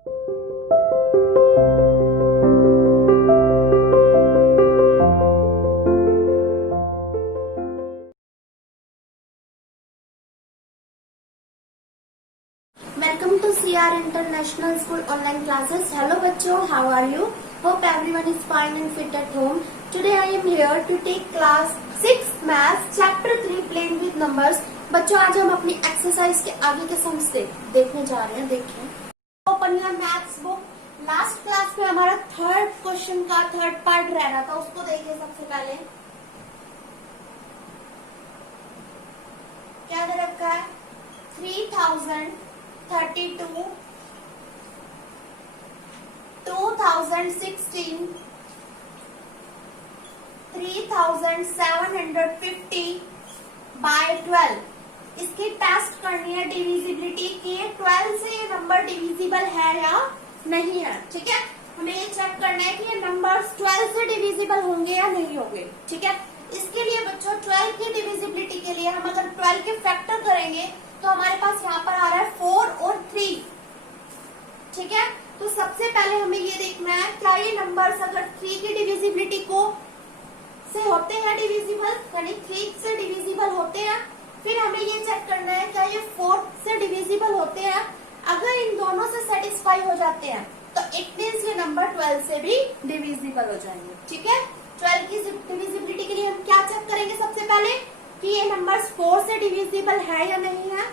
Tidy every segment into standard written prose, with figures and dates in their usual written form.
Welcome to CR International School online classes. Hello बच्चों, how are you? Hope everyone is fine and fit at home. Today I am here to take class 6 Maths Chapter 3 Playing with Numbers. बच्चों आज हम अपनी exercise के आगे के sums देखने जा रहे हैं. देखिए open your maths book. Last class में हमारा थर्ड क्वेश्चन का थर्ड पार्ट रह रहा था, उसको देखिए. सबसे पहले क्या दे रखा है? 3032, 2016, 3750 बाय 12. इसकी टेस्ट करनी है डिविजिबिलिटी की. 12 से ये नंबर डिविजिबल है या नहीं है. ठीक है, हमें ये चेक करना है कि ये नंबर्स 12 से डिविजिबल होंगे या नहीं होंगे. ठीक है, इसके लिए बच्चों 12 की डिविजिबिलिटी के लिए हम अगर 12 के फैक्टर करेंगे तो हमारे पास यहाँ पर आ रहा है 4 और 3. ठीक है, तो सबसे पहले हमें ये देखना है क्या ये नंबर्स अगर 3 की डिविजिबिलिटी को से होते हैं डिविजिबल, यानी 3 से डिविजिबल होते हैं. फिर हमें ये चेक करना है क्या ये 4 से डिविजिबल होते हैं. अगर इन दोनों से सेटिस्फाई हो जाते हैं तो इट मीन्स ये नंबर 12 से भी डिविजिबल हो जाएंगे. ठीक है, 12 की डिविजिबिलिटी के लिए हम क्या चेक करेंगे? सबसे पहले कि ये नंबर्स 4 से डिविजिबल है या नहीं है,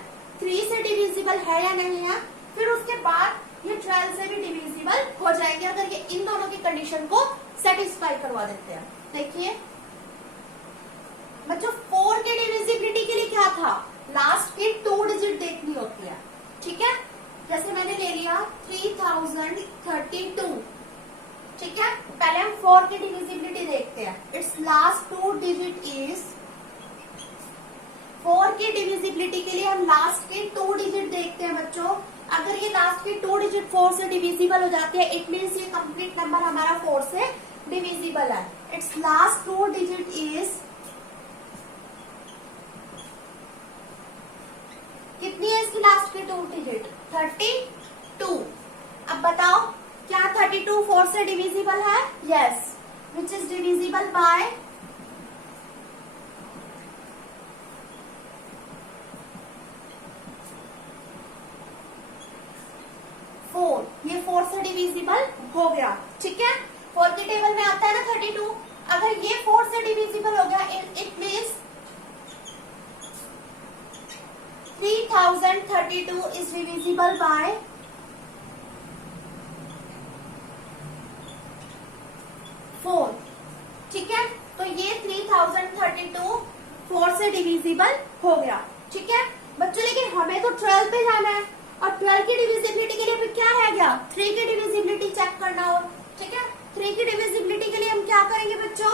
3 से डिविजिबल है या नहीं है. फिर उसके बाद ये 12 से भी डिविजिबल हो जाएंगे अगर ये इन दोनों की कंडीशन को सेटिस्फाई करवा देते हैं. देखिए बच्चों 4 के डिविजिबिलिटी के लिए क्या था? लास्ट की 2 डिजिट देखनी होती है. ठीक है, जैसे मैंने ले लिया 3032. ठीक है, पहले हम 4 की डिविजिबिलिटी देखते हैं. इट्स लास्ट 2 डिजिट इज 4 की डिविजिबिलिटी के लिए हम लास्ट के 2 डिजिट देखते हैं बच्चों. अगर ये लास्ट के 2 डिजिट 4 से डिविजिबल हो जाते हैं इट मीन्स ये कंप्लीट नंबर हमारा 4 से डिविजिबल है. इट्स लास्ट 2 डिजिट इज कितनी है इसकी लास्ट की 2 डिजिट? 32. अब बताओ क्या 32 4 से डिविजिबल है? Yes, which is divisible by 4. ये 4 से डिविजिबल हो गया. ठीक है, 4 के टेबल में आता है ना 32. अगर ये 4 से डिविजिबल हो गया it means 3032 is divisible by 4. ठीक है, तो ये 3032 4 से डिविजिबल हो गया. ठीक है बच्चों, लेकिन हमें तो 12 पे जाना है और 12 की डिविजिबिलिटी के लिए फिर क्या रह गया? 3 की डिविजिबिलिटी चेक करना हो. ठीक है, 3 की डिविजिबिलिटी के लिए हम क्या करेंगे बच्चों?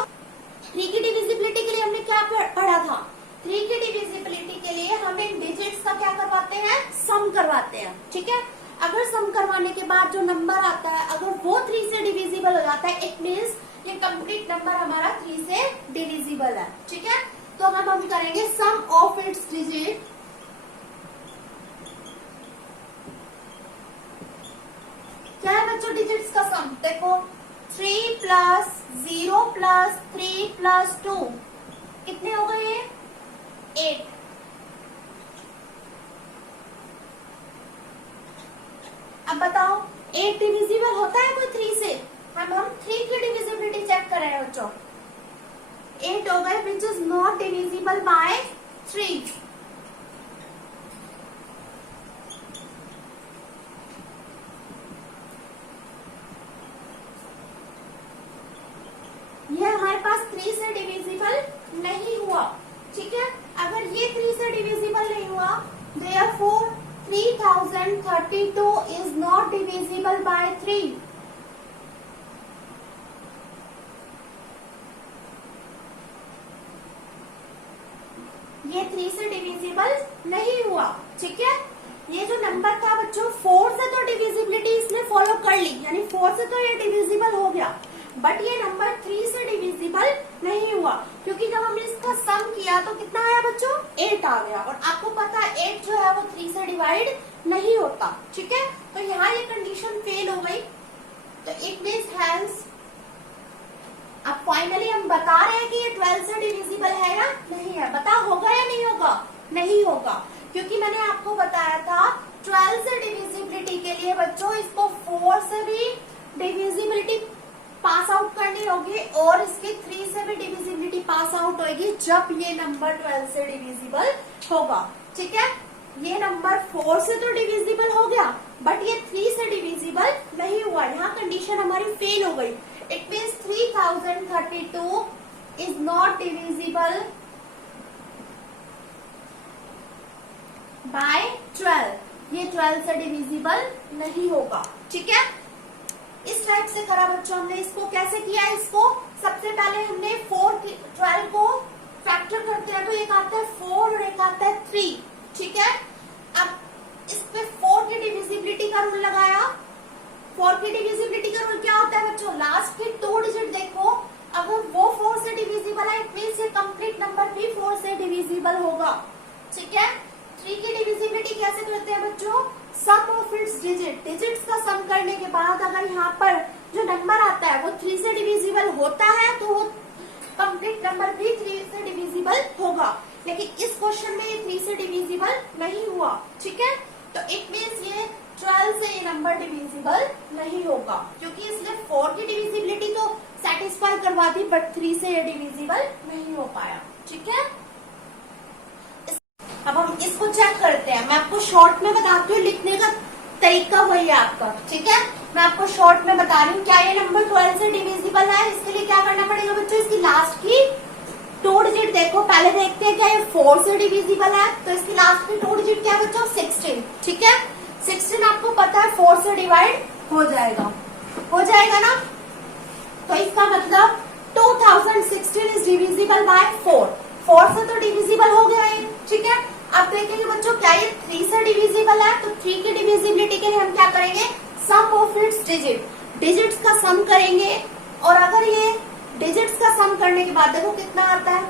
3 की डिविजिबिलिटी के लिए हमने क्या पढ़ा था? 3 की डिविजिबिलिटी के लिए हम इन डिजिट्स का क्या करवाते हैं? सम करवाते हैं. ठीक है, अगर सम करवाने के बाद जो नंबर आता है अगर वो 3 से डिविजिबल हो जाता है इट मीन्स ये कंप्लीट नंबर हमारा 3 से डिविजिबल है. ठीक है, तो हम करेंगे सम ऑफ इट्स डिजिट. क्या है बच्चों डिजिट्स का सम? देखो 3 प्लस 0 प्लस 3 प्लस 2 कितने हो गए? 8. अब बताओ 8 डिविजिबल होता है कोई 3 से? हम 3 की डिविजिबिलिटी चेक कर रहे हैं बच्चों. 8 हो गए which is not divisible by 3. ये हमारे पास 3 से डिविजिबल नहीं हुआ. ठीक है, अगर ये 3 से डिविजिबल नहीं हुआ therefore 3032 is not divisible by 3. ये 3 से डिविजिबल नहीं हुआ. ठीक है, ये जो नंबर था बच्चों 4 से तो डिविजिबिलिटी इसने फॉलो कर ली, यानी 4 से तो ये डिविजिबल हो गया. बट ये नंबर 3 से डिविजिबल नहीं हुआ क्योंकि जब हमने इसका सम किया तो कितना आया बच्चों? 8 आ गया. और आपको पता है 8 जो है वो 3 से डिवाइड नहीं होता. होता, ठीक है। तो यहाँ ये कंडीशन फेल हो गई, तो इट मीन्स हैंस अब फाइनली हम बता रहे हैं कि ये 12 से डिविजिबल है या नहीं है। बता होगा या नहीं होगा? नहीं होगा, क्योंकि मैंने आपको बताया था 12 से डिविजिबिलिटी के लिए बच्चों इसको 4 से भी डिविजिबिलिटी पास आउट करनी होगी और इसकी 3 से भी डिविजिबिलिटी पास आउट होगी जब ये नंबर 12 से डिविजिबल होगा, ठीक है। ये नंबर 4 से तो डिविजिबल हो गया, बट ये 3 से डिविजिबल नहीं हुआ, यहाँ कंडीशन हमारी फेल हो गई। It means 3032 is not divisible by 12, ये 12 से डिविजिबल नहीं होगा, ठीक है। इस टाइप से करा बच्चों हमने। इसको कैसे किया? इसको सबसे पहले हमने 12 को फैक्टर करते हैं तो एक आता है 4 और एक आता है 3, ठीक है। अब इस पे 4 की डिविजिबिलिटी का रूल लगाया। 4 की डिविजिबिलिटी का रूल क्या होता है बच्चों? लास्ट के 2 डिजिट देखो, अगर वो 4 से डिविजिबल है इट मीन्स ये कंप्लीट नंबर भी 4 से डिविजिबल होगा, ठीक है। 3 की डिविजिबिलिटी कैसे करते हैं बच्चों? सम ऑफ इट्स डिजिट, डिजिट्स का सम करने के बाद अगर यहाँ पर जो नंबर आता है वो 3 से डिविजिबल होता है तो वो कंप्लीट नंबर भी 3 से डिविजिबल होगा, लेकिन इस क्वेश्चन में ये 3 से डिविजिबल नहीं हुआ, ठीक है। तो इट मीन्स ये 12 से ये नंबर डिविजिबल नहीं होगा, क्योंकि इसने 4 की डिविजिबिलिटी तो सेटिस्फाई करवा दी बट 3 से ये डिविजिबल नहीं हो पाया, ठीक है। अब हम इसको चेक करते हैं। मैं आपको शॉर्ट में बताती हूँ, लिखने का तरीका वही है आपका, ठीक है। मैं आपको शॉर्ट में बता रही हूँ क्या ये नंबर 12 से डिविजिबल है। इसके लिए क्या करना पड़ेगा बच्चों? इसकी लास्ट की 2 डिजिट देखो, पहले देखते हैं क्या ये 4 से डिविजिबल है, तो इसकी लास्ट की 2 डिजिट क्या है बच्चों? 16, ठीक है। 16 आपको पता है 4 से डिवाइड हो जाएगा ना। तो इसका मतलब 2016 इज डिविजिबल बाय 4 से तो डिविजिबल हो गया है, ठीक है। अब देखेंगे बच्चों क्या ये 3 से डिविजिबल है, तो 3 की डिविजिबिलिटी के लिए हम क्या करेंगे? सम ऑफ इट्स डिजिट, डिजिट्स का सम करेंगे। और अगर ये डिजिट्स का सम करने के बाद देखो कितना आता है?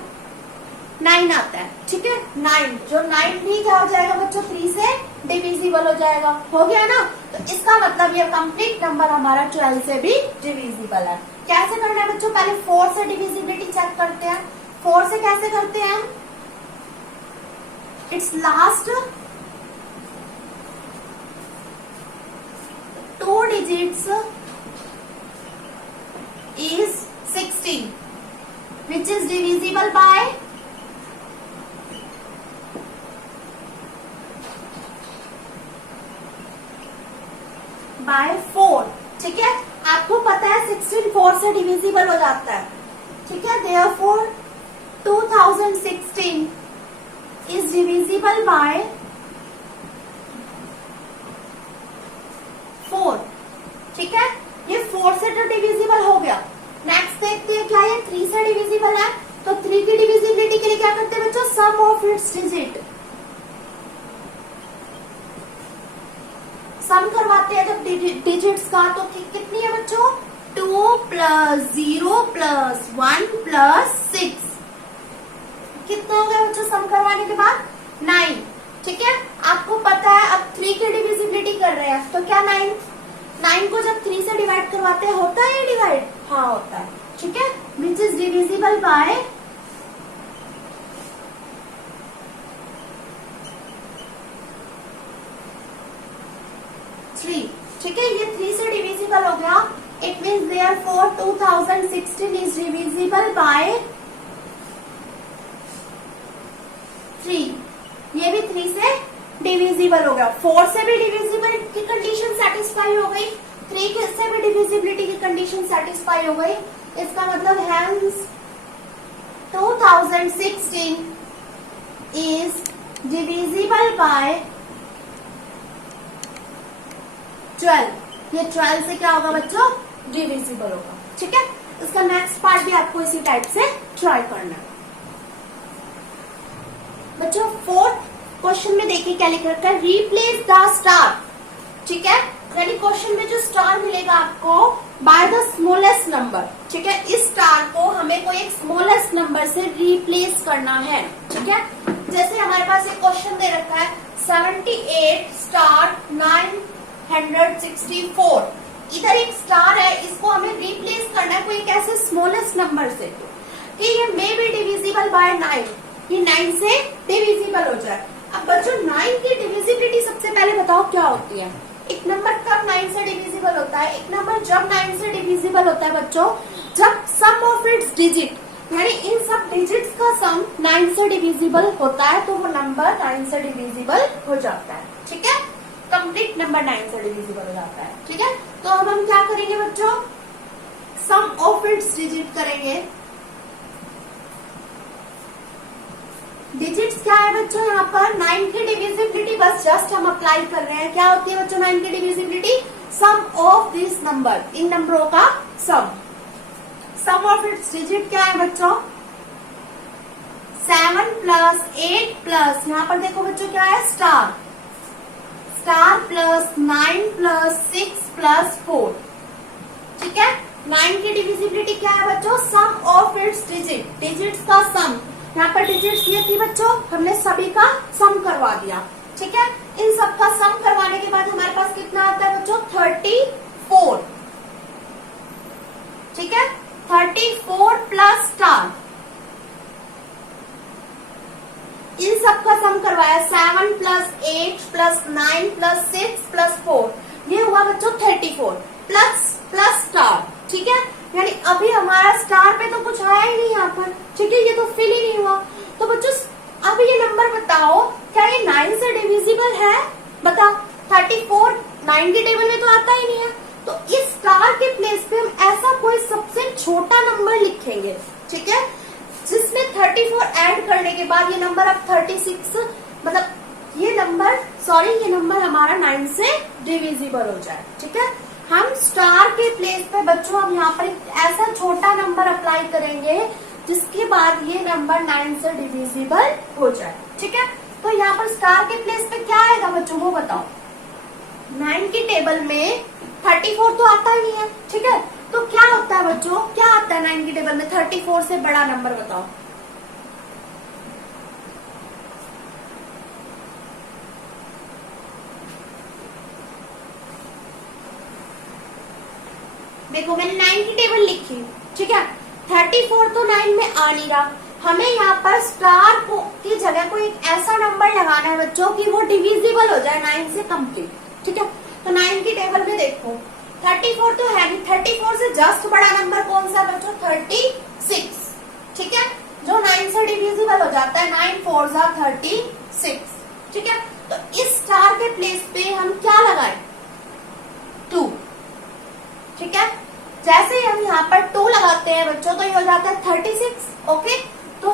9 आता है, ठीक है। 9 जो 9 भी क्या हो जाएगा बच्चों? 3 से डिविजिबल हो जाएगा, हो गया ना। तो इसका मतलब ये कंप्लीट नंबर हमारा 12 से भी डिविजिबल है। कैसे करना है बच्चों? पहले 4 से डिविजिबिलिटी चेक करते हैं। 4 से कैसे करते हैं हम? It's last 2 digits is 16, which is divisible by 4, ठीक है। आपको पता है 16 4 से डिविजिबल हो जाता है, ठीक है। therefore 2016 is divisible by 4, ठीक है। ये 4 से तो डिविजिबल हो गया। नेक्स्ट देखते हैं क्या ये 3 से डिविजिबल है, तो 3 की डिविजिबिलिटी के लिए क्या करते हैं बच्चों? सम ऑफ इट्स डिजिट, सम करवाते हैं जब डिजिट्स का, तो कितनी है बच्चों? 2 + 0 + 1 + 6, कितना हो गया बच्चों सम करवाने के बाद? 9, ठीक है। आपको पता है अब 3 की डिविजिबिलिटी कर रहे हैं, तो क्या 9 को जब 3 से डिवाइड करवाते हैं होता है डिवाइड? हाँ होता है, ठीक है। विच इज डिविजिबल बाय 3, ठीक है। ये 3 से डिविजिबल हो गया। It means therefore 2016 is divisible by 3, ये भी 3 से डिविजिबल हो गया। 4 से भी डिविजिबल की कंडीशन सेटिस्फाई हो गई, 3 से भी डिविजिबिलिटी की कंडीशन सेटिस्फाई हो गई। इसका मतलब हैंस 2016 इज डिविजिबल बाय 12, ये 12 से क्या होगा बच्चों? डिविजिबल होगा, ठीक है। इसका नेक्स्ट पार्ट भी आपको इसी टाइप से ट्राई करना है बच्चों। 4th क्वेश्चन में देखिए क्या लिख रखा है? रिप्लेस द स्टार, ठीक है। यानी क्वेश्चन में जो स्टार मिलेगा आपको बाय द स्मॉलेस्ट नंबर, ठीक है। इस स्टार को हमें कोई एक स्मॉलेस्ट नंबर से रिप्लेस करना है, ठीक है। जैसे हमारे पास एक क्वेश्चन दे रखा है 78 स्टार 964। इधर एक स्टार है, इसको हमें रिप्लेस करना है कोई एक ऐसे स्मॉलेस्ट नंबर से कि ये मे बी डिविजिबल बाय 9, ये 9 से डिविजिबल हो जाए। अब बच्चों 9 की डिविजिबिलिटी सबसे पहले बताओ क्या होती है। एक नंबर कब 9 से डिविजिबल होता है? एक नंबर जब 9 से डिविजिबल होता है बच्चों, जब सम ऑफ इट्स डिजिट, यानी इन सब डिजिट्स का सम 9 से डिविजिबल होता है, तो वो नंबर 9 से डिविजिबल हो जाता है। ठीक है, कंप्लीट नंबर 9 से डिविजिबल हो जाता है। ठीक है, तो अब हम क्या करेंगे बच्चों, सम ऑफ इट्स डिजिट करेंगे। डिजिट्स क्या है बच्चों, यहाँ पर 9 की डिविजिबिलिटी बस जस्ट हम अप्लाई कर रहे हैं। क्या होती है बच्चों 9 की divisibility? Sum of this number, इन नंबरों का sum. Sum of its digit क्या है बच्चों? 7 प्लस 8 प्लस, यहाँ पर देखो बच्चों क्या है, star, star plus 9 plus 6 plus 4। ठीक है, 9 की डिविजिबिलिटी क्या है बच्चों? सम ऑफ इट्स डिजिट, डिजिट्स का सम। यहाँ पर डिजिट्स ये थी बच्चों, हमने सभी का सम करवा दिया। ठीक है, इन सब का सम करवाने के बाद हमारे पास कितना आता है बच्चों? 34। ठीक है, 34 प्लस स्टार, इन सब का सम करवाया, 7 प्लस 8 प्लस 9 प्लस 6 प्लस 4, ये हुआ बच्चों 34 प्लस प्लस स्टार। ठीक है, यानी अभी हमारा स्टार पे तो कुछ आया ही नहीं यहाँ पर। ठीक है, ये तो फिल ही नहीं हुआ। तो बच्चों अब ये नंबर बताओ, क्या ये 9 से डिविजिबल है? बताओ, 34 9 के टेबल में तो आता ही नहीं है। तो इस स्टार के प्लेस पे हम ऐसा कोई सबसे छोटा नंबर लिखेंगे। ठीक है, जिसमें 34 ऐड करने के बाद ये नंबर अब 36, मतलब ये नंबर हमारा 9 से डिविजिबल हो जाए। ठीक है, हम स्टार के प्लेस पे बच्चों अब यहाँ पर एक ऐसा छोटा नंबर अप्लाई करेंगे जिसके बाद ये नंबर 9 से डिविजिबल हो जाए। ठीक है, तो यहाँ पर स्टार के प्लेस पे क्या आएगा बच्चों वो बताओ। 9 की टेबल में 34 तो आता ही नहीं है। ठीक है, तो क्या होता है बच्चों, क्या आता है 9 की टेबल में? 34 से बड़ा नंबर बताओ। देखो मैंने 9 की टेबल लिखी। ठीक है, 34 तो 9 में आ नहीं रहा, हमें यहाँ पर स्टार को की जगह कोई एक ऐसा नंबर लगाना है बच्चों कि वो डिविजिबल हो जाए 9 से कंप्लीट। ठीक है, तो 9 की टेबल में देखो 34 तो है नहीं, 34 से जस्ट बड़ा नंबर कौन सा बच्चों? 36। ठीक है, जो 9 से डिविजिबल हो जाता है, 9 4 जा 36। ठीक है, तो इस स्टार के प्लेस पे हम क्या लगाए? 2। ठीक है, जैसे ही हम यहाँ पर 2 लगाते हैं बच्चों तो ये हो जाता है 36। ओके, तो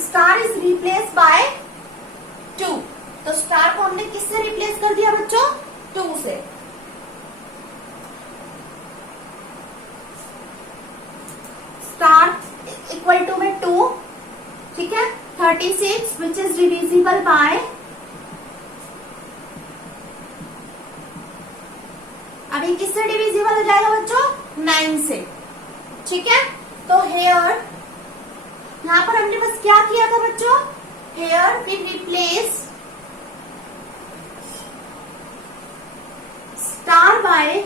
स्टार इज रिप्लेस बाय 2। तो स्टार को हमने किससे रिप्लेस कर दिया बच्चों? 2 से। स्टार इक्वल टू में 2। ठीक है, 36 विच इज डिविजिबल बाय, अभी किससे डिविजिबल हो जाएगा बच्चों? 9 से। ठीक है, तो हेयर यहाँ पर हमने बस क्या किया था बच्चों? Here we replace star by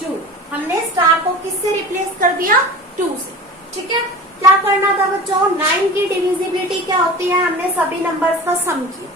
2। हमने स्टार को किससे रिप्लेस कर दिया? 2 से। ठीक है, क्या करना था बच्चों? 9 की डिविजिबिलिटी क्या होती है? हमने सभी नंबर्स का सम किया।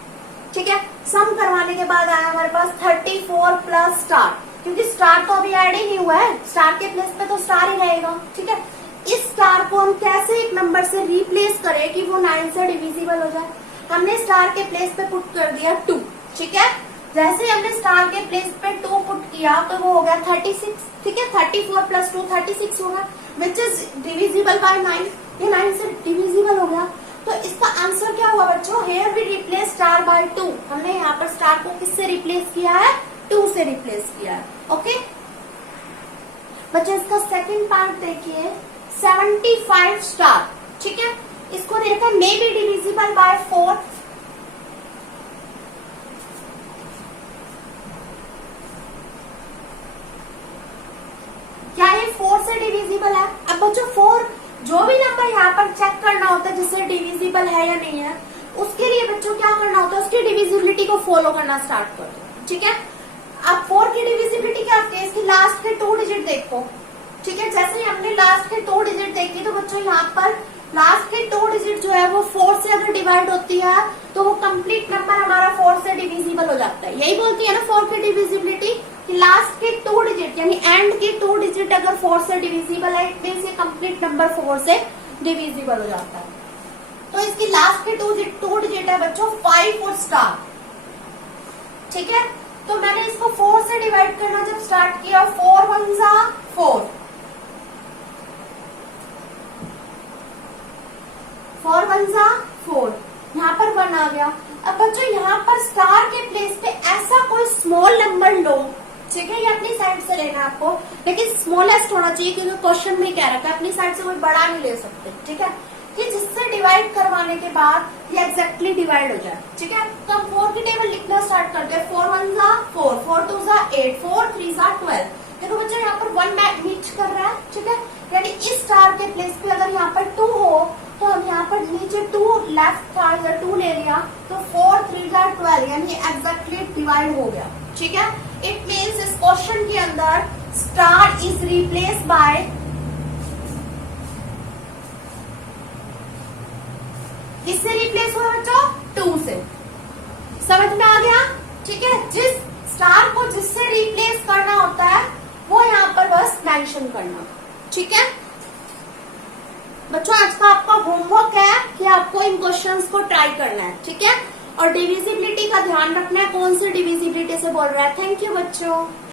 ठीक है, सम करवाने के बाद आया हमारे पास 34 प्लस स्टार, क्योंकि स्टार तो अभी ऐड ही नहीं हुआ है, स्टार के प्लेस पे तो स्टार ही रहेगा। ठीक है, इस स्टार को हम कैसे एक नंबर से रिप्लेस करें कि वो 9 से डिविजिबल हो जाए? हमने स्टार के प्लेस पे पुट कर दिया 2। ठीक है, जैसे हमने स्टार के प्लेस पे 2 पुट किया तो वो हो गया 36। ठीक है, 34 प्लस 2 36 होगा, विच इज डिविजिबल बाय 9। ये 9 से डिविजिबल हो गया, तो इसका आंसर क्या हुआ बच्चों? Here we replace star by 2। हमने यहाँ पर स्टार को किससे रिप्लेस किया है? 2 से रिप्लेस किया है। ओके बच्चों, इसका सेकंड पार्ट देखिए, 75 स्टार। ठीक है, इसको देखा मे बी डिविजिबल बाय 4। क्या ये 4 से डिविजिबल है? अब बच्चों 4 जो जो भी नंबर यहाँ पर चेक करना होता है जिससे डिविजिबल है या नहीं है, उसके लिए बच्चों क्या करना होता है, उसकी डिविजिबिलिटी को फॉलो करना स्टार्ट कर दो। ठीक है, अब 4 की डिविजिबिलिटी क्या होती है, इसकी लास्ट के 2 डिजिट देखो। ठीक है, जैसे ही हमने लास्ट के 2 डिजिट देखी तो बच्चों यहाँ पर लास्ट के 2 डिजिट जो है वो 4 से अगर डिवाइड होती है तो वो कंप्लीट नंबर हमारा 4 से डिविजिबल हो जाता है। यही बोलती है ना 4 की डिविजिबिलिटी, कि लास्ट के 2 डिजिट यानी एंड के 2 डिजिट अगर 4 से डिविजिबल है, इट मींस ये कंप्लीट नंबर 4 से डिविजिबल हो जाता है। तो इसकी लास्ट के 2 डिजिट है बच्चों 5 और स्टार। ठीक है, तो मैंने इसको 4 से डिवाइड करना जब स्टार्ट किया, 4 1 जा 4, 4 1 जा 4, यहाँ पर 1 आ गया। अब बच्चों यहाँ पर स्टार के प्लेस पे ऐसा कोई स्मॉल नंबर लो। ठीक है, ये अपनी साइड से लेना है आपको, लेकिन स्मॉलेस्ट होना चाहिए क्योंकि क्वेश्चन में क्या रखा है, अपनी साइड से कोई बड़ा नहीं ले सकते। ठीक है, कि जिससे डिवाइड करवाने के बाद ये एग्जैक्टली डिवाइड हो जाए। ठीक है, तो हम 4 की टेबल लिखना स्टार्ट करते हैं। 4 1 जा 4, 4 2 जा 8, 4 3 जा 12। देखो बच्चों यहाँ पर 1 मीट कर रहा है। ठीक है, यानी इस स्टार के प्लेस पे अगर यहाँ पर 2 हो तो हम यहाँ पर नीचे 2 लेफ्ट था या 2 ले लिया तो 4 3 जा 12, यानी एग्जैक्टली डिवाइड हो गया। ठीक है, इट मीन्स इस क्वेश्चन के अंदर स्टार इज रिप्लेस बाय किससे रिप्लेस हुआ बच्चों, 2 से। समझ में आ गया। ठीक है, जिस स्टार को जिससे रिप्लेस करना होता है वो यहाँ पर बस मेंशन करना। ठीक है बच्चों, आज का आपका होमवर्क है कि आपको इन क्वेश्चंस को ट्राई करना है। ठीक है, और डिविजिबिलिटी का ध्यान रखना है, कौन सी डिविजिबिलिटी से बोल रहा है। थैंक यू बच्चों।